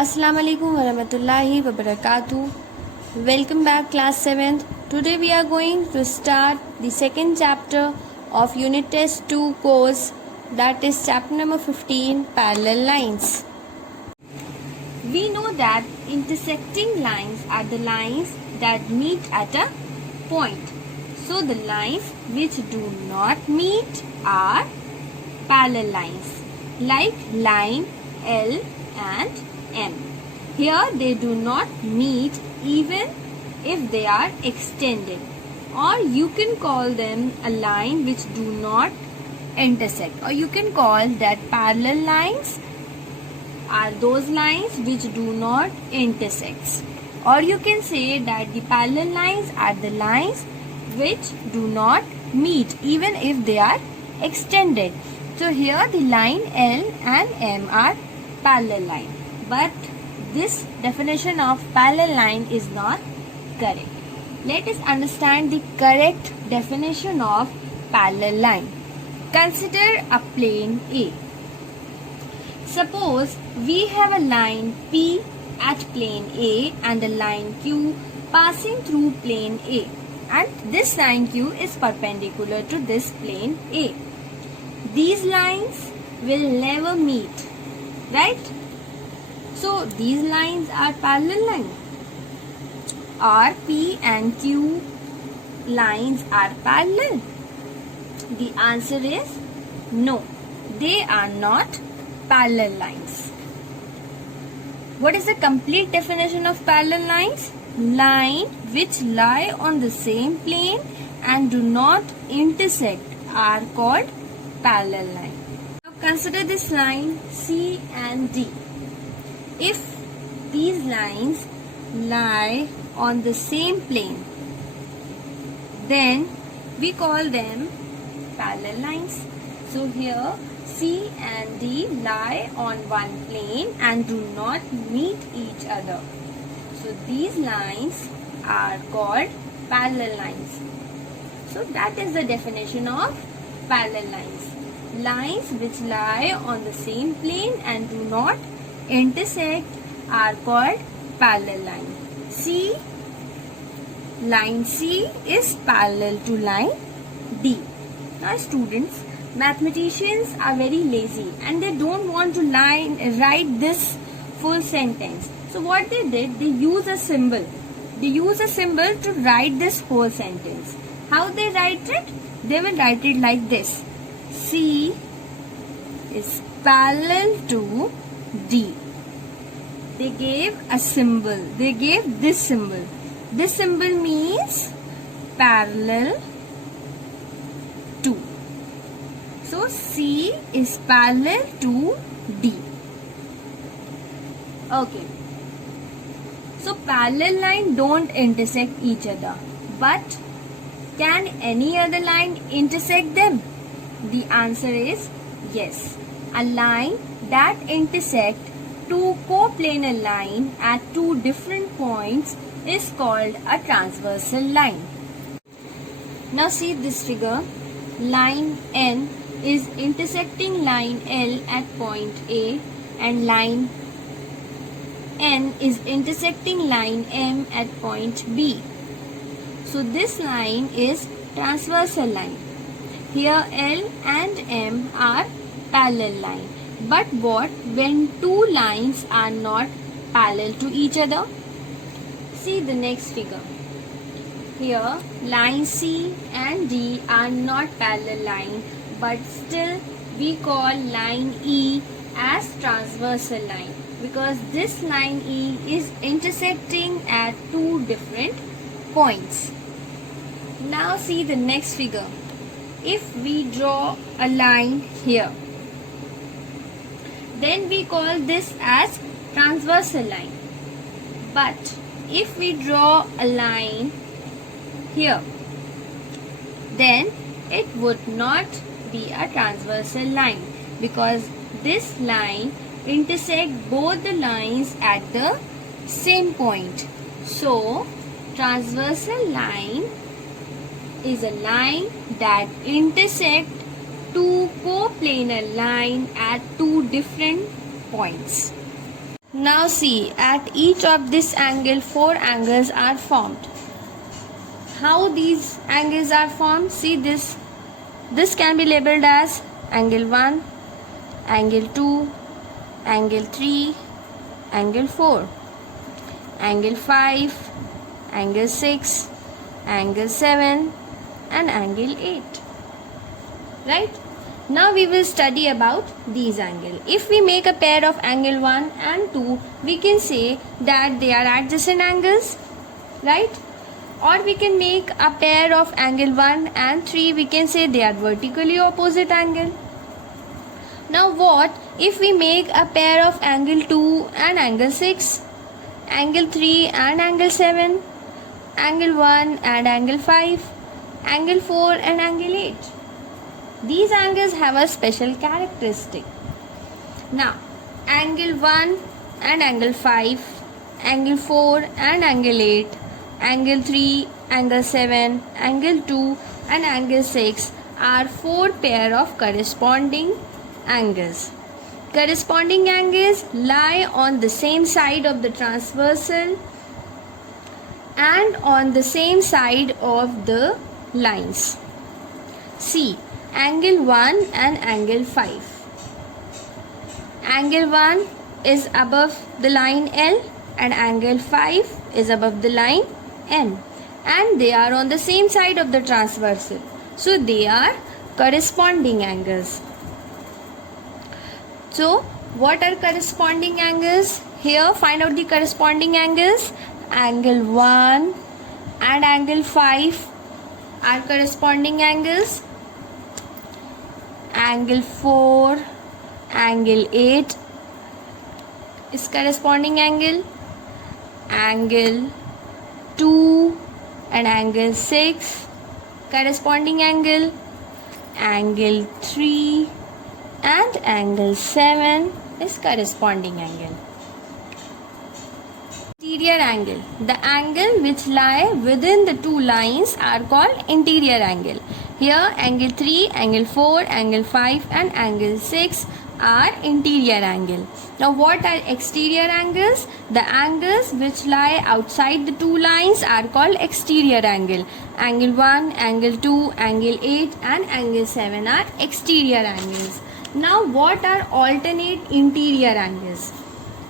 Assalamu alaikum warahmatullahi wabarakatuh. Welcome back class 7th. Today we are going to start the second chapter of unit test 2 course, that is chapter number 15, parallel lines. We know that intersecting lines are the lines that meet at a point. So the lines which do not meet are parallel lines, like line L and M. Here they do not meet even if they are extended, or you can call them a line which do not intersect, or you can call that parallel lines are those lines which do not intersect, or you can say that the parallel lines are the lines which do not meet even if they are extended. So here the line L and M are parallel line, but this definition of parallel line is not correct. Let us understand the correct definition of parallel line. Consider a plane A. Suppose we have a line P at plane A and a line Q passing through plane A, and this line Q is perpendicular to this plane A. These lines will never meet, right? So these lines are parallel lines. Are P and Q lines are parallel? The answer is no, they are not parallel lines. What is the complete definition of parallel lines? Line which lie on the same plane and do not intersect are called parallel line. Now consider this line C and D. If these lines lie on the same plane, then we call them parallel lines. So here C and D lie on one plane and do not meet each other. So these lines are called parallel lines. So that is the definition of parallel lines. Lines which lie on the same plane and do not intersect are called parallel line. Line C is parallel to line D. Now students, mathematicians are very lazy and they don't want to write this full sentence. So what they did, they use a symbol. They use a symbol to write this whole sentence. How they write it? They will write it like this. C is parallel to D. They gave a symbol. They gave this symbol. This symbol means parallel to. So C is parallel to D. Okay. So parallel line don't intersect each other. But can any other line intersect them? The answer is yes. A line that intersect two coplanar line at two different points is called a transversal line. Now see this figure. Line N is intersecting line L at point A, and line N is intersecting line M at point B. So this line is transversal line. Here L and M are parallel line. But what when two lines are not parallel to each other? See the next figure. Here line C and D are not parallel line, but still we call line E as transversal line because this line E is intersecting at two different points. Now see the next figure. If we draw a line here, then we call this as transversal line. But if we draw a line here, then it would not be a transversal line because this line intersects both the lines at the same point. So transversal line is a line that intersects two coplanar line at two different points. Now see, at each of this angle, 4 angles are formed. How these angles are formed? See this. This can be labeled as angle 1, angle 2, angle 3, angle 4, angle 5, angle 6, angle 7 and angle 8. Right? Now we will study about these angles. If we make a pair of angle 1 and 2, we can say that they are adjacent angles, right? Or we can make a pair of angle 1 and 3, we can say they are vertically opposite angle. Now what if we make a pair of angle 2 and angle 6, angle 3 and angle 7, angle 1 and angle 5, angle 4 and angle 8? These angles have a special characteristic. Now, angle 1 and angle 5, angle 4 and angle 8, angle 3, angle 7, angle 2 and angle 6 are 4 pair of corresponding angles. Corresponding angles lie on the same side of the transversal and on the same side of the lines. See, angle 1 and angle 5. Angle 1 is above the line L and angle 5 is above the line N, and they are on the same side of the transversal. So they are corresponding angles. So what are corresponding angles? Here find out the corresponding angles. Angle 1 and angle 5 are corresponding angles. Angle 4, angle 8 is corresponding angle. Angle 2 and angle 6 corresponding angle. Angle 3 and angle 7 is corresponding angle. Interior angle. The angle which lie within the two lines are called interior angle. Here angle 3, angle 4, angle 5 and angle 6 are interior angle. Now what are exterior angles? The angles which lie outside the two lines are called exterior angle. Angle 1, angle 2, angle 8 and angle 7 are exterior angles. Now what are alternate interior angles?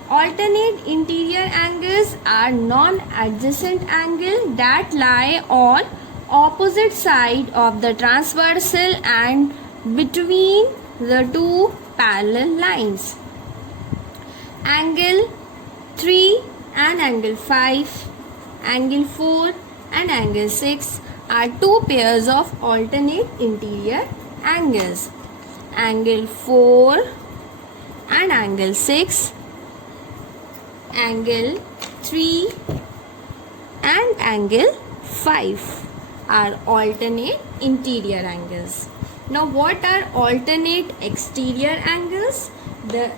Alternate interior angles are non-adjacent angles that lie on opposite side of the transversal and between the two parallel lines. Angle 3 and angle 5, angle 4 and angle 6 are two pairs of alternate interior angles. Angle 4 and angle 6, angle 3 and angle 5 are alternate interior angles. Now what are alternate exterior angles? The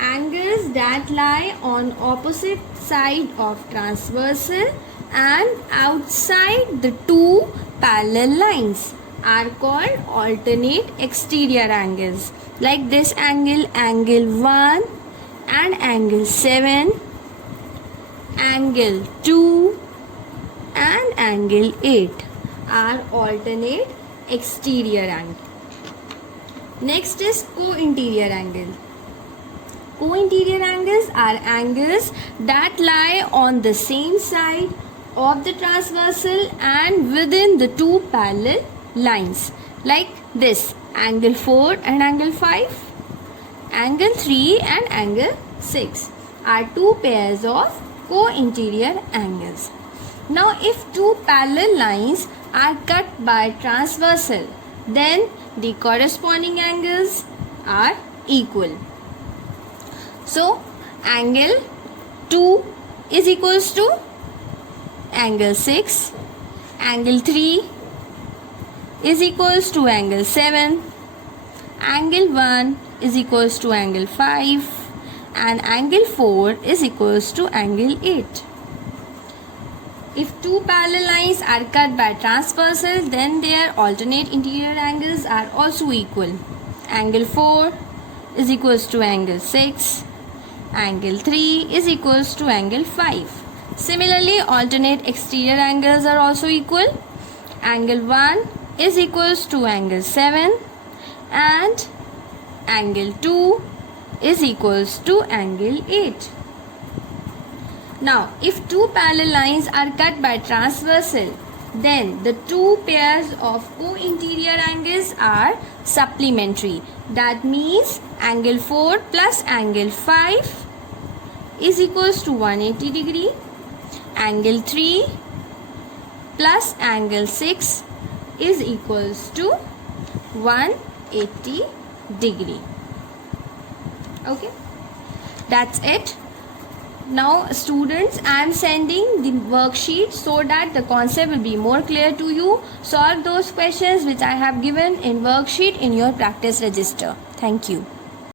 angles that lie on opposite side of transversal and outside the two parallel lines are called alternate exterior angles. Like this angle, angle 1 and angle 7, angle 2 and angle 8 are alternate exterior angle. Next is co-interior angle. Co-interior angles are angles that lie on the same side of the transversal and within the two parallel lines. Like this, angle 4 and angle 5, angle 3 and angle 6 are two pairs of co-interior angles. Now if two parallel lines are cut by transversal, then the corresponding angles are equal. So angle 2 is equals to angle 6, angle 3 is equals to angle 7, angle 1 is equals to angle 5 and angle 4 is equals to angle 8. If two parallel lines are cut by transversal, then their alternate interior angles are also equal. Angle 4 is equals to angle 6, angle 3 is equals to angle 5. Similarly, alternate exterior angles are also equal. Angle 1 is equals to angle 7 and angle 2 is equals to angle 8. Now, if two parallel lines are cut by transversal, then the two pairs of co-interior angles are supplementary. That means angle 4 plus angle 5 is equals to 180 degree. Angle 3 plus angle 6 is equals to 180 degree. Okay, that's it. Now students, I am sending the worksheet so that the concept will be more clear to you. Solve those questions which I have given in worksheet in your practice register. Thank you.